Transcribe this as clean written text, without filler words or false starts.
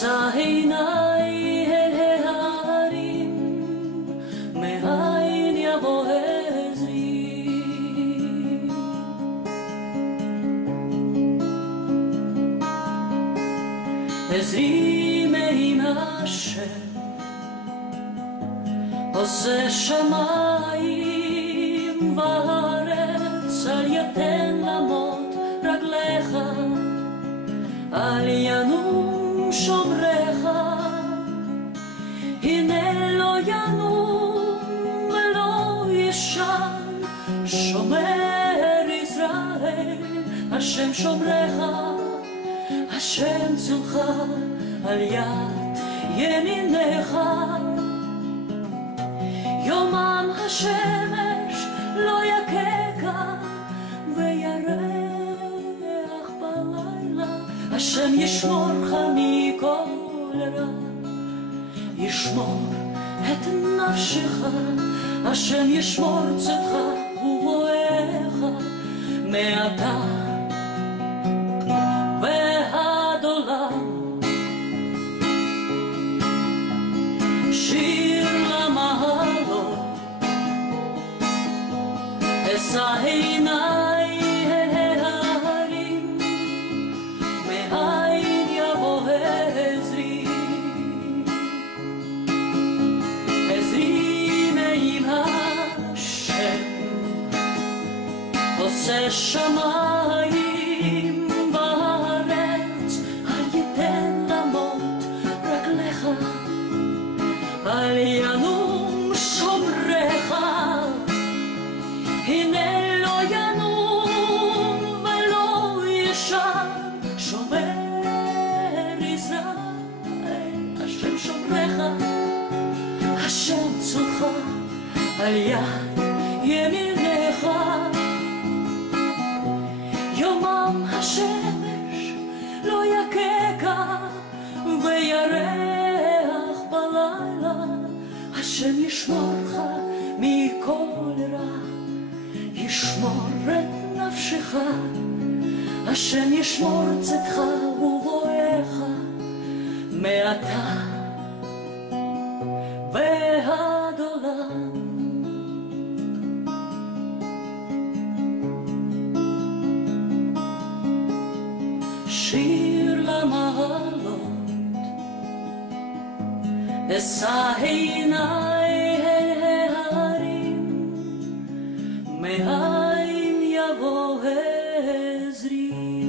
אשא עיניי אל ההרים, מאין יבוא עזרי. עזרי מעם השם, עושה שמיים וארץ, אל יתן למות רגליך, אל ינום שומרך. הנה לא ינום ולא ישן, שומר ישראל, השם שומרך, השם צילך על יד ימינך. יומם השמש לא יככה וירח בלילה, השם ישמורך מכל רע, ישמור את נפשך, השם ישמור צאתך ובואך מעתה ועד עולם. שיר למעלות, אשא עיניי אל ההרים, מאין יבוא עזרי. עזרי מעם השם, עושה שמיים וארץ, אל ייתן למות רגליך, אל ינום שומרך. הנה לא ינום ולא ישן, שומר ישראל, השם שומרך, השם צילך על יד ימינך. יומם השמש לא יככה וירח בלילה, השם ישמורך מכל רע, ישמור את נפשך, השם ישמור צאתך ובואך מעתה ועד עולם. שיר למעלות, אשא עיניי אל ההרים, מאין יבוא עזרי.